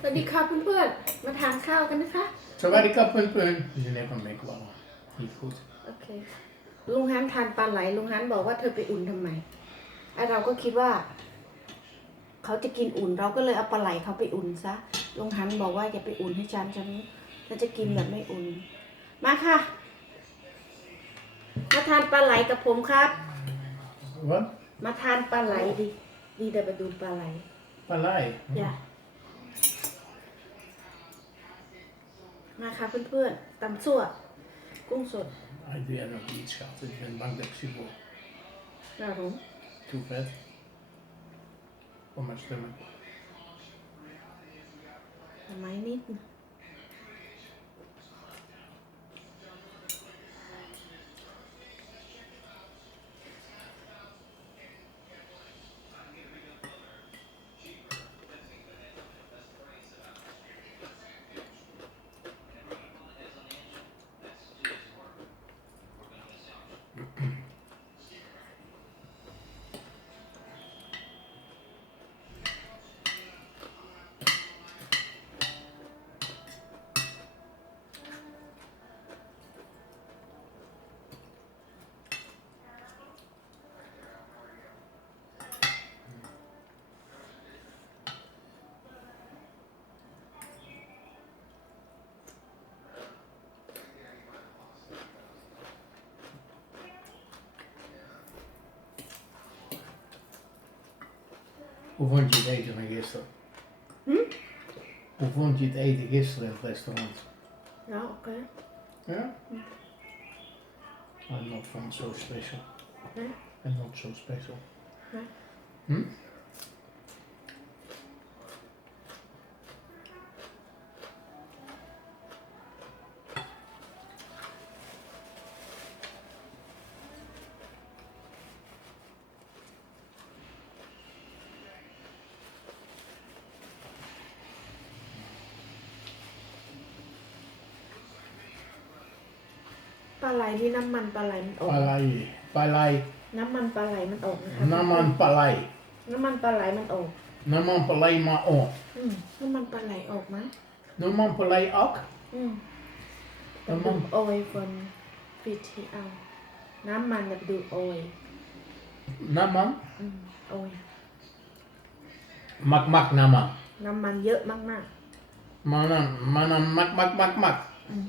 สวัสดีครับเพื่อนๆ มาทานข้าวกันนะคะ สวัสดีครับเพื่อนๆ you never make wow he food โอเคลุงฮันทานปลาไหลลุงฮันบอกว่าเธอไปอุ่นทำไมไอเราก็คิดว่า เขาจะกินอุ่น เราก็เลยเอาปลาไหลเขาไปอุ่นซะลุงฮันบอกว่าอย่าไปอุ่นให้ฉันฉัน ฉันจะกินแบบไม่อุ่น มาค่ะ มาทานปลาไหลกับผมครับ what มาทานปลาไหลดีดีแต่ไปดูปลาไหล ปลาไหล yeah นะคะเพื่อนๆตำสั่วกุ้งสด ไอเดียนอีชอาจะเป็นบางเด็กชิบูแล้วรู้ทูเฟสปอะมาณเท่าทำไมนิดนะ Hoe vond je het eten van gisteren? Hm? Hoe vond je het eten gisteren in het restaurant? ja nou, oké. Ja? Hm. Maar I'm not van so special. Nee? En not so special. Nee. Hm? ที่น้ำมันปลาไหลมันออกปลาไหลปลาไหลน้ำมันปลาไหลมันออกนะคะน้ำมันปลาไหลน้ำมันปลาไหลมันออก น้ำมันปลาไหลมาออก น้ำมันปลาไหลออก้ยน้ำมันปลาไหลออกน้ำมันโอยคนฟิทีเอาน้ำมันแบบดูโอยน้ำมันโอยมักมักน้ำมัน น้ำมันเยอะมากๆมันมันมันมักมักมักมากมาก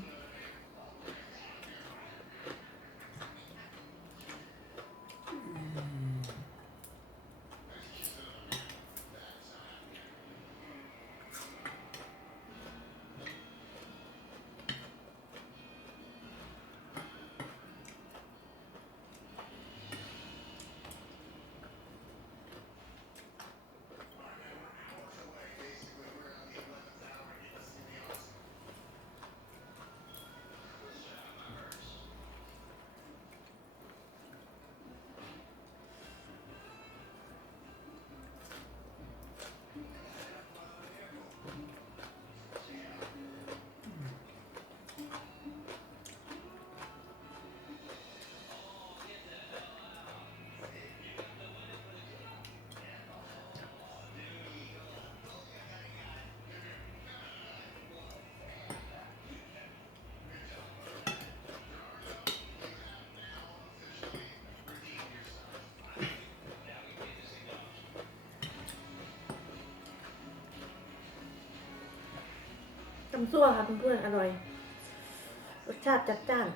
ำซั่วค่ะเพื่อนๆอร่อย รสชาติจัดจ้าน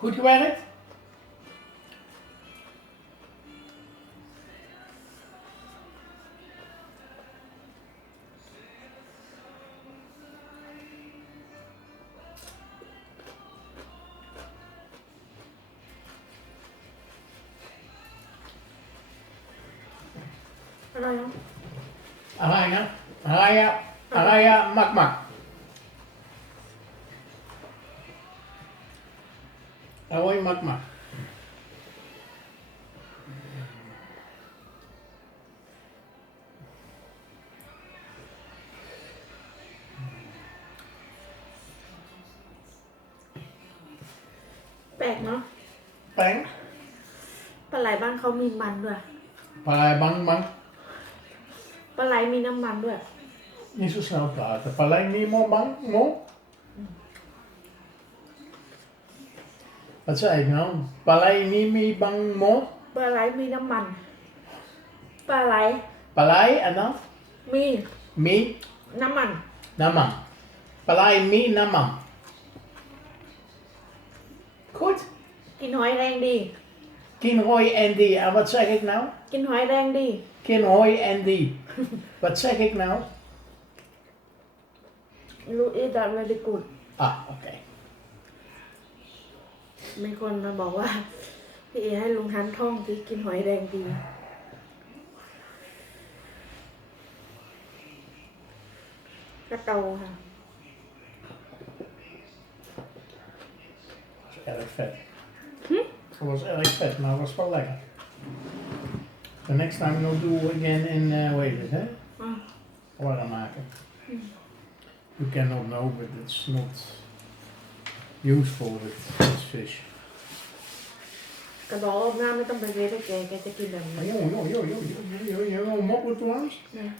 Goed gewerkt? Araya. Araya. Araya. Araya. Mak mak. ปลกเนาะแปลกปลาไหลบ้านเขามีมันด้วยปลาไหลบ้านมันปลาไหลมีน้ำมันด้วยนี่สุดปลาแต่ปลาไหลมีมอมันมอใช่ไหมปลาไหลมีมีบางม้อปลาไหลมีน้ำมันปลาไหลปลาไหลอันนั้นมีมีน้ำมัน น้ำมันปลาไหลมีน้ำมัน Goed. Kinhoi Randy. Kinhoi Andy. En wat zeg ik nou? Kinhoi Randy. Kinhoi Andy. wat zeg ik nou? Look is that really good. Ah, oké. Okay. มีคนมาบอกว่าพี่เอให้ลุงทันท่องที่กินหอยแดงดีกระโตค่ะ erg vet. Hm? Het was erg vet, maar het was wel lekker. The next time you'll do again in uh, eh, Wales, hè? Oh. Warm maken. You cannot know, but it's not useful with this fish. Ik heb al kijken, oh, joh, joh, joh, joh, Ja.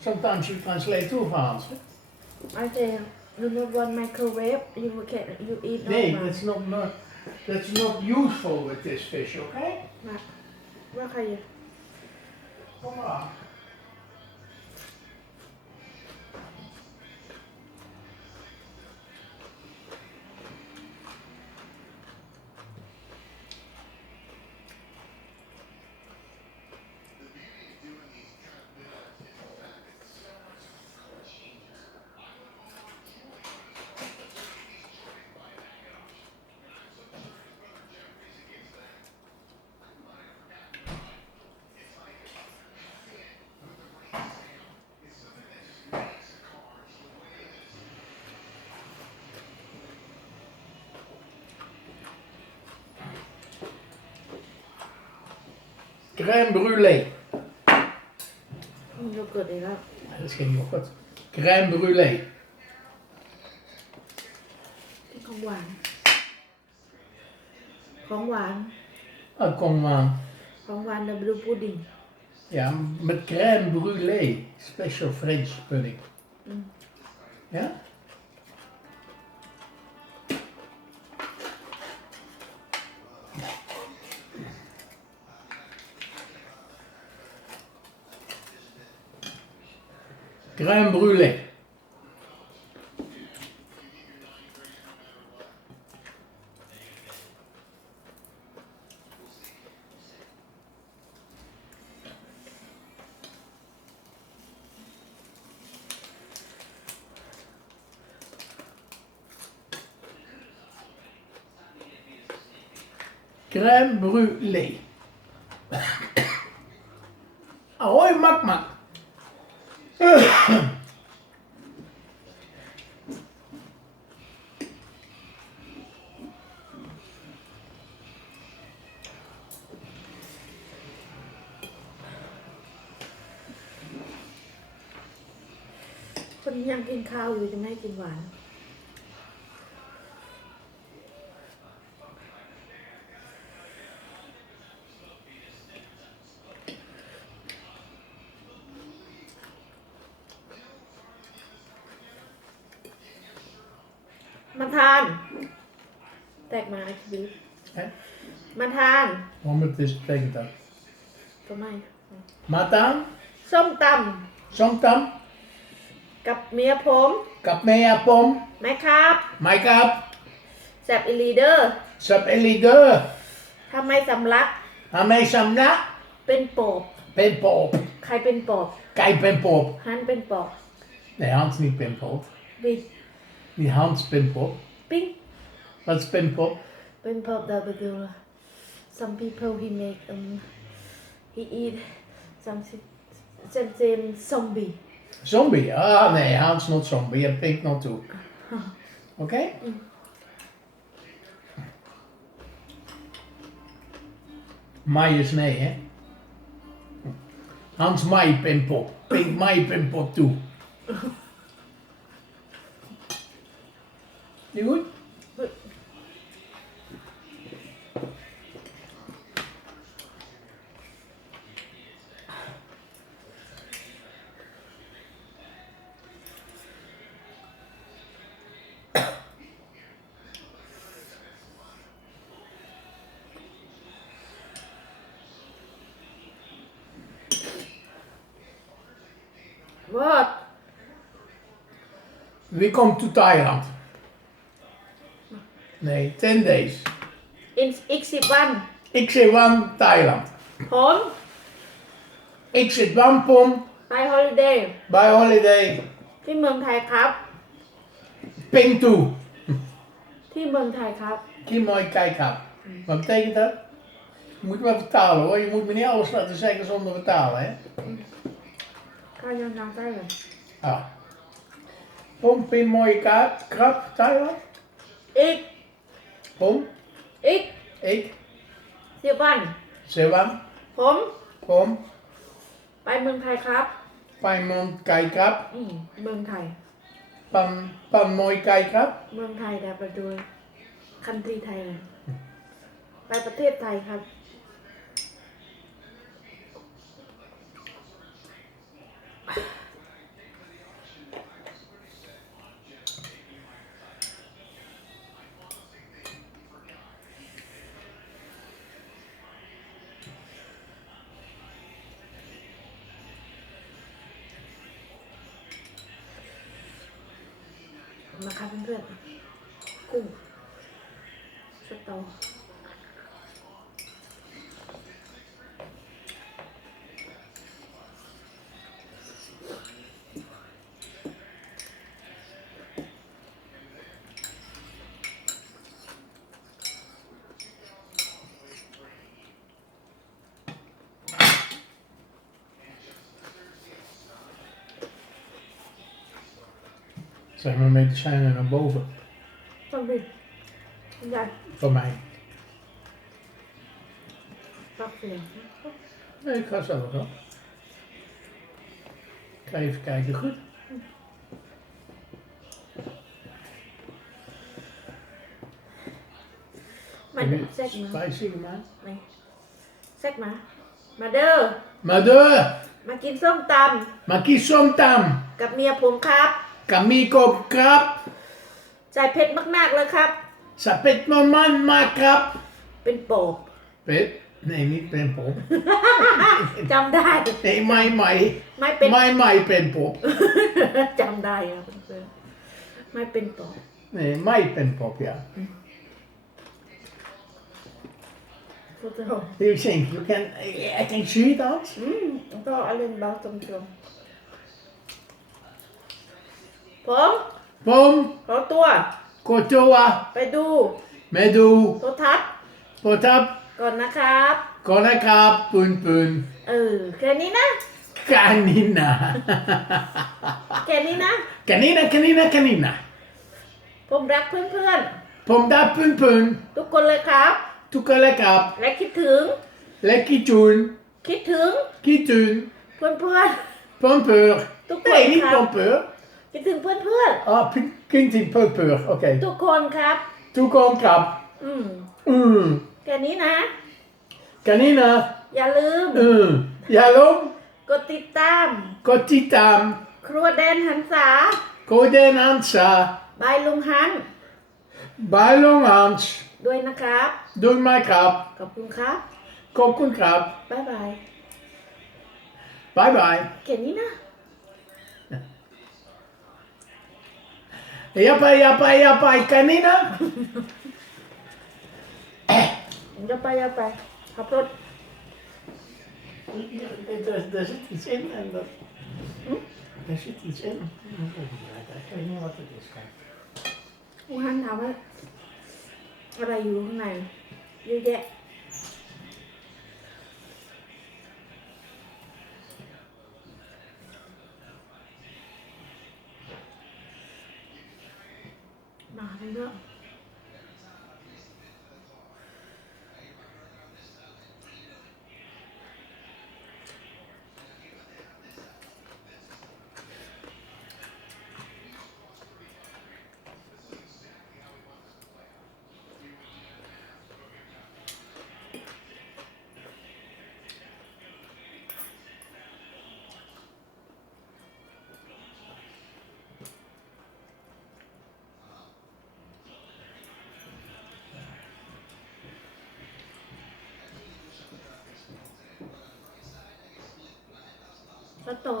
Sometimes you translate two hands. I do. You don't want microwave. You can you eat Nee, that's not, not that's not useful with this fish, okay? Maar, waar ga je? Kom maar. Crème brûlée. Yoghurt, ja. Dat is geen yoghurt. Crème brûlée. Van Wang. Van Ah, kom aan. Van Wang, pudding. Ja, met crème brûlée. Special French pudding. Mm. Ja? Crème brûlée. Crème brûlée. ยังกินข้าวอยู่จะไม่กินหวานมาทานแตกมาไอคิดมาทาน Om het is เต n ก d ั t ทำไมมาตามส้มตำส้มตำกับเมียผมกับเมียผมไหมครับ ไหมครับแซบเอลีเดอร์แซบเอลีเดอร์ทำไมสำลักทำไมสำลักเป็นปอบเป็นปอบใครเป็นปอบใครเป็นปอบฮันเป็นปอบในฮันส์นี่เป็นปอบบิ๊กนี่ฮันส์เป็นปอบบิ๊กฮันส์เป็นปอบเป็นปอบดาวเดือด some people he make um he eat some some some zombie Zombie. Ah, nee, Hans not zombie je pink not toe, oké? Mm. Mai is nee, hè? Hans Mai Pimpop. Pink Mai Pimpop toe. goed? come to Thailand. Nee, 10 days. In ik zit wan. Ik zit wan Thailand. Pom. Ik zit wan pom. By holiday. By holiday. ที่เมืองไทยครับ Pengtu. ที่เมืองไทยครับ Kim Kimoi kijk had. Wat betekent dat? Je moet maar vertalen hoor. Je moet me niet alles laten zeggen zonder vertalen hè. Kan je dat nou zeggen? Ah. ผมเป็นมอยกา kaart, k r ไ p Thailand. Ik. อ o ก Ik. Ik. Sewan. Sewan. ไปเมืองไทยครับ ไปเมืองไกลครับอืมเมืองไทยปัมปัมมอยไกลครับ เมืองไทยแต่ไปดูคันทีไทยเลยไปประเทศไทยครับ you Zeg maar medicijnen naar boven. Van wie? Ja. Van mij. Wacht Nee, ik ga zo wel. Ik ga even kijken, goed? Maar de- zeg maar. Spicy gemaakt? Nee. Zeg maar Maar de, มากินส้มต maar kies zo'n tam. ำกับเมียผมครับกัมมีกบครับ ใจเผ็ดมากๆเลยครับสเป็ดมันมันมากครับ เป็นโปเป็ดในนี้เป็นผมจำได้ในใหม่ใหม่ไม่เป็นใหม่ใหม่เป็นโปจำได้ครับเอนไม่เป็นโปบใ่ไม่เป็นโปอย่า g d o you think you can? I can shoot out. อื a ก็อร่อยบ้าตรงผม ผมขอตัวโกโจวะไปดูไม่ดูโทรทัศน์โปรทั์ก่อนนะครับ ก่อนนะครับปืนปืนเออแค่นี้นะแค่นี้นะแค่นี้นะแค่นี้นะแค่นี้นะแค่นี้นะผมรักเพื่อนนผมรักเพื่อนเพื่อนทุกคนเลยครับ ทุกคนเลยครับ และคิดถึง และคิดจุนคิดถึงคิดถึงเพื่อนเพื่อนเพื่อนเพื่อนี่เลยครับคิดถึงเพื่อนเพื่อนอ่าคิดถึงเพื่อนเพื่อนโอเค ทุกคนครับ ทุกคนครับ อืมอืมแค่นี้นะแค่นี้นะ อย่าลืม อืมอย่าลืม กดติดตาม กดติดตาม ครัวเดนหันษาครัวเดนหันษาบายลุงฮันบายลุงฮันด้วยนะครับด้วยไหมครับ ขอบคุณครับ ขอบคุณครับบายบายบายบายแค่นี้นะ Yappa, yappa, yappa, kanina. Jappa, jappa. Haprot. Er, zit iets in en dat... Er zit iets in. Ik weet niet wat het is. Hoe gaan nou, hè? Wat je hier? Nee. 的。rất to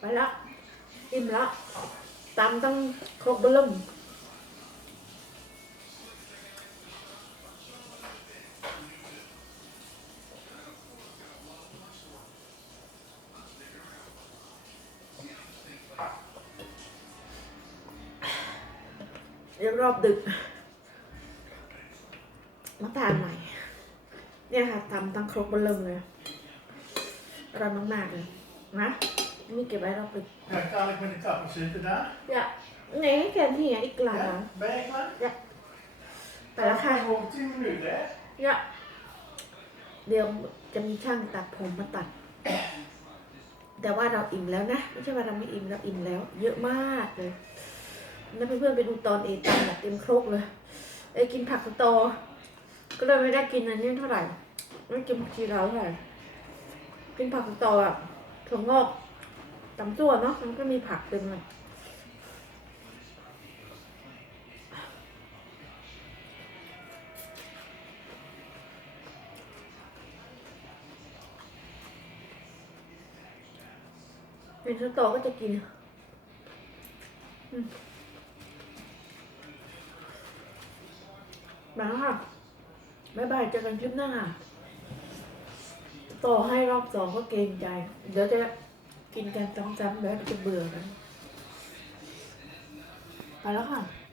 Vậy đó, im đó, tạm tăng khóc bơ รอบดึกมาทานใหม่ เนี่ยค่ะตำตั้งครกบนเริ่มเลยอร่อยมากๆเลยนะนี่เก็บไว้รอบดึกอยาก n ik met d ับ a p p e r z i อย่าไหนให้แกที่ออีกหลายอย Ben je k l ่ a แต่ละค่ะหกจิ้มห r 10 m i n อย่าเดี๋ยวจะมีช่างตัดผมมาตัด แต่ว่าเราอิ่มแล้วนะ ไม่ใช่ว่าเราไม่อิ่มเราอิ่มแล้ว เยอะมากเลยแล้วเพื่อนๆไปดูตอนเอตันแบบเต็มครกเลยไอ้กินผักสตอ ก็เลยไม่ได้กินอันนี้เท่าไหร่ ไม่กินผักชีลาวเท่าไหร่กินผักสตออะถั่วงอกตำตัวเนาะ มันก็มีผักเต็มเลยเป็นสตอก็จะกิน อืมะแค่ะบายบายเจอกันคลิปหน้าต่อให้รอบสองก็เกฑงใจ เดี๋ยวจะกินกันซ้ำๆแล้วจะเบื่อกัน ไปแล้วค่ะ